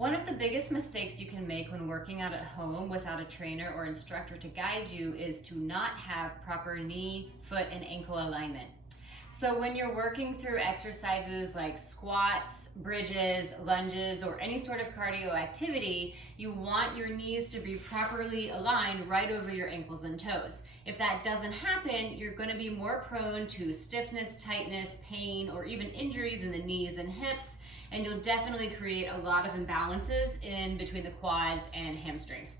One of the biggest mistakes you can make when working out at home without a trainer or instructor to guide you is to not have proper knee, foot, and ankle alignment. So when you're working through exercises like squats, bridges, lunges, or any sort of cardio activity, you want your knees to be properly aligned right over your ankles and toes. If that doesn't happen, you're going to be more prone to stiffness, tightness, pain, or even injuries in the knees and hips, and you'll definitely create a lot of imbalances in between the quads and hamstrings.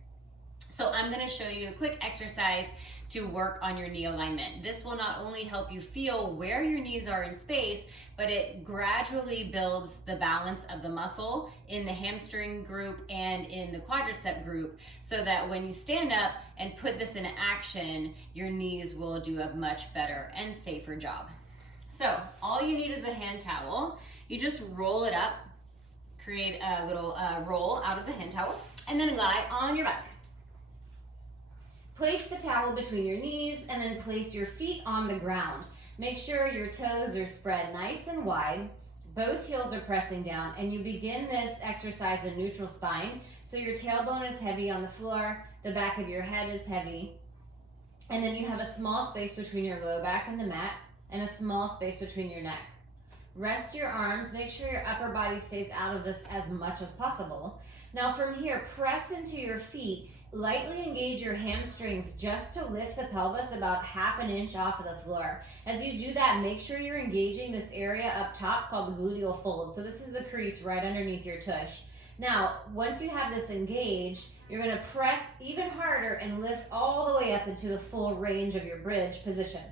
So I'm going to show you a quick exercise to work on your knee alignment. This will not only help you feel where your knees are in space, but it gradually builds the balance of the muscle in the hamstring group and in the quadricep group, so that when you stand up and put this into action, your knees will do a much better and safer job. So all you need is a hand towel. You just roll it up, create a little roll out of the hand towel, and then lie on your back. Place the towel between your knees and then place your feet on the ground. Make sure your toes are spread nice and wide. Both heels are pressing down, and you begin this exercise in neutral spine. So your tailbone is heavy on the floor, the back of your head is heavy, and then you have a small space between your low back and the mat and a small space between your neck. Rest your arms, make sure your upper body stays out of this as much as possible. Now from here, press into your feet. Lightly engage your hamstrings just to lift the pelvis about 1/2 inch off of the floor. As you do that, make sure you're engaging this area up top called the gluteal fold. So this is the crease right underneath your tush. Now, once you have this engaged, you're going to press even harder and lift all the way up into the full range of your bridge position.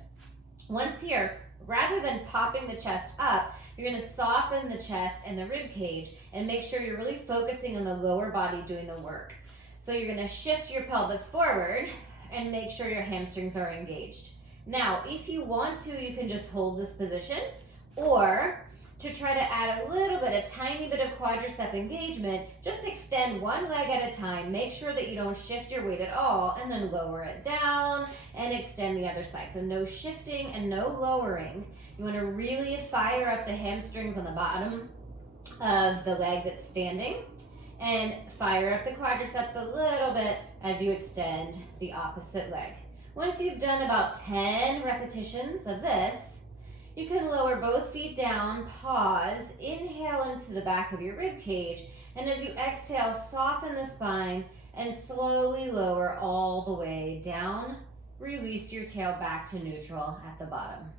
Once here, rather than popping the chest up, you're going to soften the chest and the rib cage and make sure you're really focusing on the lower body doing the work. So you're going to shift your pelvis forward and make sure your hamstrings are engaged. Now, if you want to, you can just hold this position, or to try to add a little bit, a tiny bit of quadricep engagement, just extend one leg at a time. Make sure that you don't shift your weight at all, and then lower it down and extend the other side. So no shifting and no lowering. You want to really fire up the hamstrings on the bottom of the leg that's standing, and fire up the quadriceps a little bit as you extend the opposite leg. Once you've done about 10 repetitions of this, you can lower both feet down, pause, inhale into the back of your rib cage, and as you exhale, soften the spine and slowly lower all the way down. Release your tail back to neutral at the bottom.